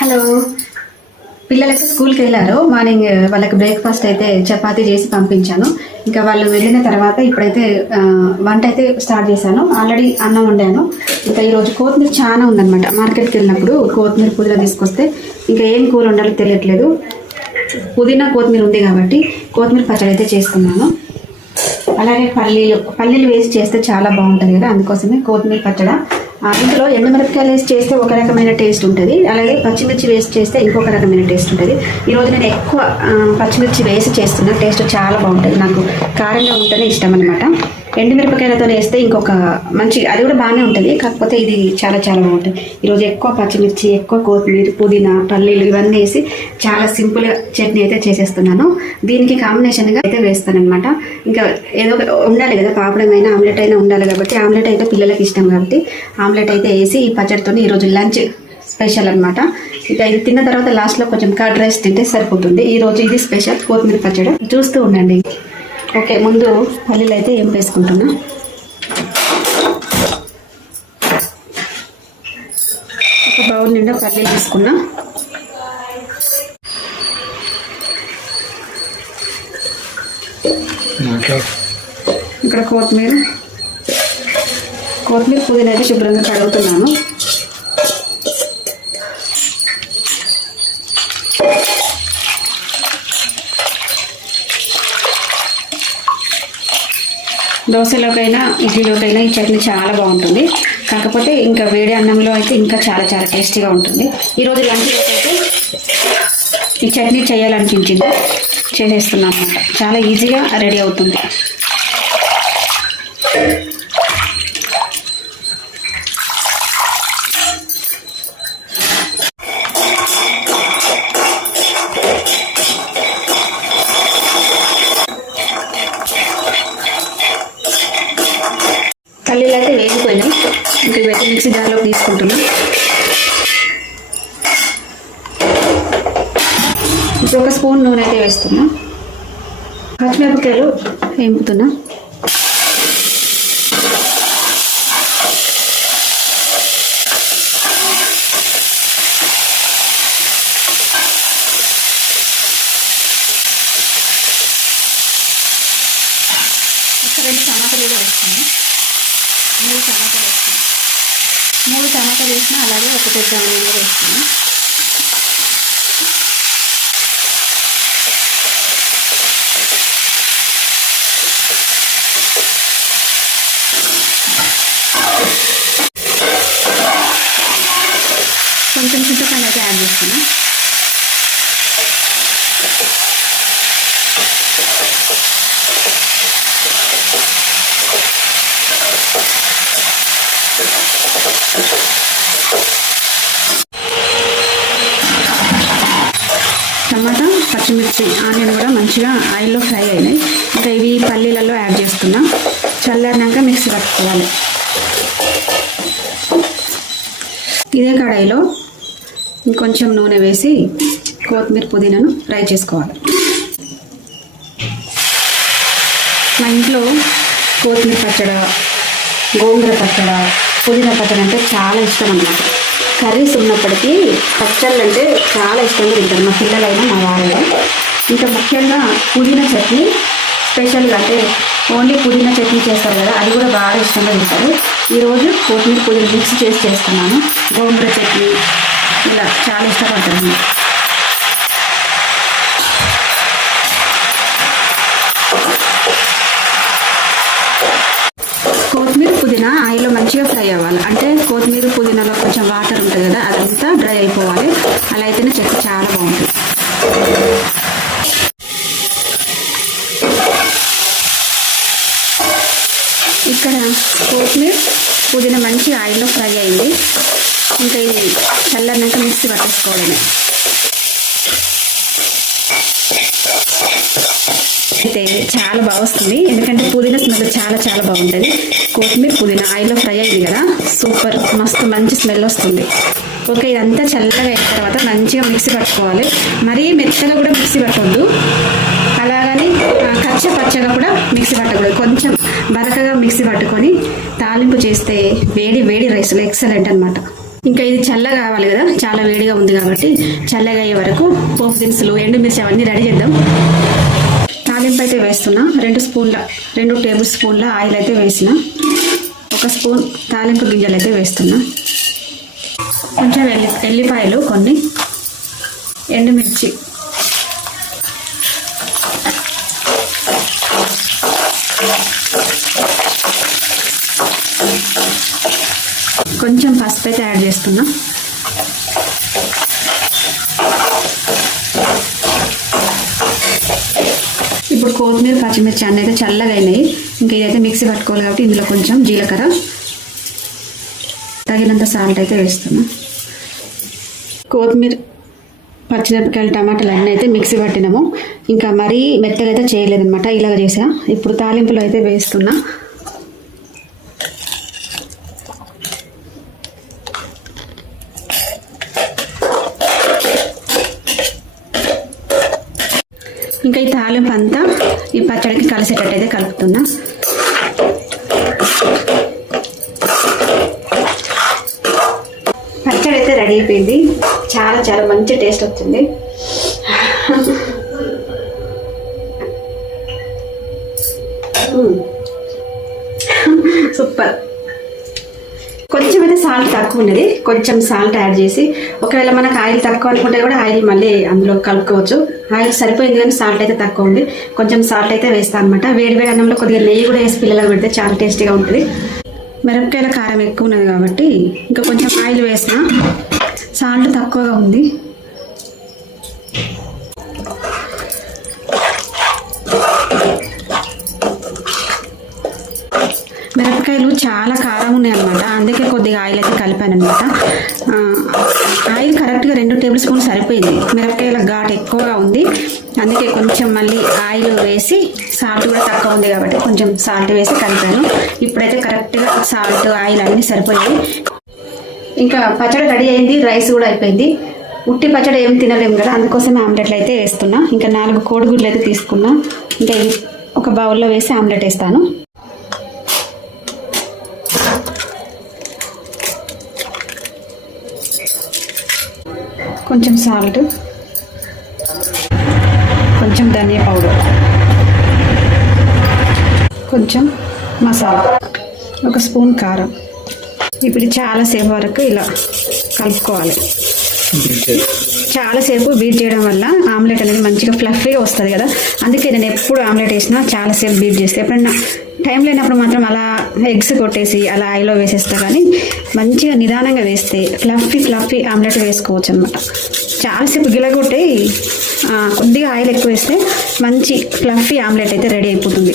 Hello, పిల్లలైతే స్కూల్కి వెళ్ళారు. మార్నింగ్ వాళ్ళకి బ్రేక్ఫాస్ట్ అయితే చపాతీ చేసి పంపించాను. ఇంకా వాళ్ళు వెళ్ళిన తర్వాత ఇప్పుడైతే వంట అయితే స్టార్ట్ చేశాను. ఆల్రెడీ అన్నం వండాను. ఇంకా ఈరోజు కొత్తిమీర చాలా ఉందన్నమాట. మార్కెట్కి వెళ్ళినప్పుడు కొత్తిమీర పుదీనా తీసుకొస్తే ఇంకా ఏం కూర ఉండాలో తెలియట్లేదు. పుదీనా కొత్తిమీర ఉంది కాబట్టి కొత్తిమీర పచ్చడి అయితే చేసుకున్నాను. అలాగే పల్లీలు వేసి చేస్తే చాలా బాగుంటుంది కదా, అందుకోసమే కొత్తిమీర పచ్చడి. ఇందులో ఎండుమిరపకాయలు వేసి చేస్తే ఒక రకమైన టేస్ట్ ఉంటుంది, అలాగే పచ్చిమిర్చి వేసి చేస్తే ఇంకొక రకమైన టేస్ట్ ఉంటుంది. ఈరోజు నేను ఎక్కువ పచ్చిమిర్చి వేసి చేస్తున్నా. టేస్ట్ చాలా బాగుంటుంది. నాకు కారంగా ఉంటేనే ఇష్టం అనమాట. ఎండుమిరపకాయలతో వేస్తే ఇంకొక మంచి, అది కూడా బాగానే ఉంటుంది, కాకపోతే ఇది చాలా చాలా బాగుంటుంది. ఈరోజు ఎక్కువ పచ్చిమిర్చి, ఎక్కువ కొత్తిమీర, పుదీనా, పల్లీలు ఇవన్నీ వేసి చాలా సింపుల్గా చట్నీ అయితే చేసేస్తున్నాను. దీనికి కాంబినేషన్గా అయితే వేస్తాను అనమాట. ఇంకా ఏదో ఉండాలి కదా, పాపడమైనా ఆమ్లెట్ అయినా ఉండాలి కాబట్టి, ఆమ్లెట్ అయితే పిల్లలకి ఇష్టం కాబట్టి ఆమ్లెట్ అయితే వేసి ఈ పచ్చడితో ఈరోజు లంచ్ స్పెషల్ అనమాట. ఇంకా ఇది తిన్న తర్వాత లాస్ట్లో కొంచెం కర్డ్ రైస్ తింటే సరిపోతుంది. ఈరోజు ఇది స్పెషల్ కొత్తిమీర పచ్చడి. చూస్తూ ఉండండి. ఓకే, ముందు పల్లీలు అయితే ఏం వేసుకుంటున్నా. ఒక బౌల్ నిండా పల్లీలు తీసుకున్నా. ఇక్కడ కొత్తిమీర పుదీనా అయితే శుభ్రంగా కడుగుతున్నాను. దోశలోకైనా ఇడ్లీలోకైనా ఈ చట్నీ చాలా బాగుంటుంది. కాకపోతే ఇంకా వేడి అన్నంలో అయితే ఇంకా చాలా చాలా టేస్టీగా ఉంటుంది. ఈరోజు లంచ్ అయితే ఈ చట్నీ చేయాలనిపించింది, చేసేస్తున్నాను అన్నమాట. చాలా ఈజీగా రెడీ అవుతుంది. పల్లీలు అయితే వేగిపోయినాయి. ఇంకా ఇవైతే మిక్సీ జార్లోకి తీసుకుంటున్నాం. ఇప్పుడు ఒక స్పూన్ నూనె అయితే వేస్తున్నా. పచ్చిమిరపకాయలు వేపుతున్నా. ఒక 2 టమాటాలు కూడా వేస్తాను. 3 టమాటాలు వేస్తాను. 3 టమాటాలు వేసిన, అలాగే ఒక పెద్ద ఆనియన్ కూడా వేస్తాను. కొంచెం చింతపండు అయితే యాడ్ చేస్తాను. టమాటా, పచ్చిమిర్చి, ఆనియన్ కూడా మంచిగా ఆయిల్లో ఫ్రై అయినాయి. ఇంకా ఇవి పల్లీలలో యాడ్ చేస్తున్నా. చల్లారినాక మిక్సీ పట్టుకోవాలి. ఇదే కడాయిలో ఇంకొంచెం నూనె వేసి కొత్తిమీర పుదీనాను ఫ్రై చేసుకోవాలి. మా ఇంట్లో కొత్తిమీర పచ్చడి, గోంగూర పచ్చడి, పుదీనా పచ్చడి అంటే చాలా ఇష్టం అన్నమాట. కర్రీస్ ఉన్నప్పటికీ పచ్చళ్ళు అంటే చాలా ఇష్టంగా తింటారు మా పిల్లలైనా మా వారైనా. ఇంకా ముఖ్యంగా పుదీనా చట్నీ స్పెషల్గా, అంటే ఓన్లీ పుదీనా చట్నీ చేస్తారు కదా, అది కూడా బాగా ఇష్టంగా తింటారు. ఈరోజు కొత్తిమీర పుదీనా మిక్స్ చేస్తున్నాను. గోంగూర చట్నీ ఇలా చాలా ఇష్టపడతాను. కొత్తిమీర పుదీనా ఆయిల్లో మంచిగా ఫ్రై అవ్వాలి. అంటే కొత్తిమీర పుదీనాలో కొంచెం వాటర్ ఉంటుంది కదా, అదంతా డ్రై అయిపోవాలి. అలా అయితేనే చట్నీ చాలా బాగుంటుంది. ఇక్కడ కొత్తిమీర పుదీనా మంచి ఆయిల్లో ఫ్రై అయింది. ఇంకా ఇది చల్లరినాక మిక్సీ పట్టేసుకోవడమే. అయితే చాలా బాగా వస్తుంది, ఎందుకంటే పుదీనా స్మెల్ చాలా చాలా బాగుంటుంది. కొత్తిమీర పుదీనా ఆయిల్లో ఫ్రై అయింది కదా, సూపర్ మస్తు మంచి స్మెల్ వస్తుంది. ఓకే, ఇదంతా చల్లగా అయిన తర్వాత మంచిగా మిక్సీ పట్టుకోవాలి. మరీ మెత్తగా కూడా మిక్సీ పట్టొద్దు, అలాగని పచ్చగా కూడా మిక్సీ పట్టకూడదు. కొంచెం బరకగా మిక్సీ పట్టుకొని తాలింపు చేస్తే వేడి వేడి రైస్లో ఎక్సలెంట్ అనమాట. ఇంకా ఇది చల్లగా కావాలి కదా, చాలా వేడిగా ఉంది కాబట్టి చల్లగా అయ్యే వరకు పోపు దినుసులు ఎండుమిర్చి అవన్నీ రెడీ చేద్దాం. తాలింపు అయితే వేస్తున్నా. 2 టేబుల్ స్పూన్ల ఆయిల్ అయితే వేసిన. 1 స్పూన్ తాలింపు గింజలు అయితే వేస్తున్నా. కొంచెం ఎల్లిపాయలు, కొన్ని ఎండుమిర్చి, కొంచెం పసుపు అయితే యాడ్ చేస్తున్నా. ఇప్పుడు కొత్తిమీర, పచ్చిమిర్చి అన్నీ అయితే చల్లగా అయినాయి. ఇంకా ఇదైతే మిక్సీ పట్టుకోవాలి కాబట్టి ఇందులో కొంచెం జీలకర్ర, తగినంత సాల్ట్ అయితే వేస్తున్నా. కొత్తిమీర, పచ్చిమిరపకాయలు, టమాటాలు అన్నీ అయితే మిక్సీ పట్టినాము. ఇంకా మరీ మెత్తగా అయితే చేయలేదన్నమాట, ఇలాగ చేసా. ఇప్పుడు తాలింపులు అయితే వేస్తున్నా. ఇంకా ఈ తాలింపు అంతా ఈ పచ్చడికి కలిసేటట్టు అయితే కలుపుతున్నా. పచ్చడి అయితే రెడీ అయిపోయింది. చాలా చాలా మంచి టేస్ట్ వచ్చింది. సూపర్. కొంచెం అయితే సాల్ట్ తక్కువ ఉన్నది, కొంచెం సాల్ట్ యాడ్ చేసి, ఒకవేళ మనకు ఆయిల్ తక్కువ అనుకుంటే కూడా ఆయిల్ మళ్ళీ అందులో కలుపుకోవచ్చు. ఆయిల్ సరిపోయింది కానీ సాల్ట్ అయితే తక్కువ ఉంది, కొంచెం సాల్ట్ అయితే వేస్తాను అనమాట. వేడి అన్నంలో కొద్దిగా నెయ్యి కూడా వేసి పిల్లలకు పెడితే చాలా టేస్టీగా ఉంటుంది. మిరపకాయల కారం ఎక్కువ ఉన్నది కాబట్టి ఇంకా కొంచెం ఆయిల్ వేసిన, సాల్ట్ తక్కువగా ఉంది. మిరపకాయలు చాలా కారం ఉన్నాయి అన్నమాట, అందుకే కొద్దిగా ఆయిల్ అయితే కలిపాను అనమాట. ఆయిల్ కరెక్ట్గా 2 టేబుల్ స్పూన్ సరిపోయింది. మిరపకాయల ఘాటు ఎక్కువగా ఉంది, అందుకే కొంచెం మళ్ళీ ఆయిల్ వేసి, సాల్ట్ కూడా తక్కువ ఉంది కాబట్టి కొంచెం సాల్ట్ వేసి కలిపాను. ఇప్పుడైతే కరెక్ట్గా సాల్ట్, ఆయిల్ అన్నీ సరిపోయాయి. ఇంకా పచ్చడి రెడీ అయింది, రైస్ కూడా అయిపోయింది. ఉట్టి పచ్చడి ఏం తినలేము కదా, అందుకోసం ఆమ్లెట్లు అయితే వేస్తున్నా. ఇంకా 4 కోడిగుడ్లు అయితే తీసుకున్నా. ఇంకా ఇది ఒక బౌల్లో వేసి ఆమ్లెట్ వేస్తాను. కొంచెం సాల్ట్, కొంచెం ధనియా పౌడర్, కొంచెం మసాలా, 1 స్పూన్ కారం. ఇప్పుడు చాలాసేపు వరకు ఇలా కలుపుకోవాలి. చాలాసేపు బీట్ చేయడం వల్ల ఆమ్లెట్ అనేది మంచిగా ఫ్లఫీగా వస్తుంది కదా, అందుకే నేను ఎప్పుడు ఆమ్లెట్ వేసినా చాలాసేపు బీట్ చేస్తే. ఎప్పుడన్నా టైం లేనప్పుడు మాత్రం అలా ఎగ్స్ కొట్టేసి అలా ఆయిల్లో వేసేస్తా, కానీ మంచిగా నిదానంగా వేస్తే ఫ్లఫీ ఆమ్లెట్ వేసుకోవచ్చు అనమాట. చాలాసేపు గిలగొట్టి కొద్దిగా ఆయిల్ ఎక్కువ వేస్తే మంచి ఫ్లఫీ ఆమ్లెట్ అయితే రెడీ అయిపోతుంది.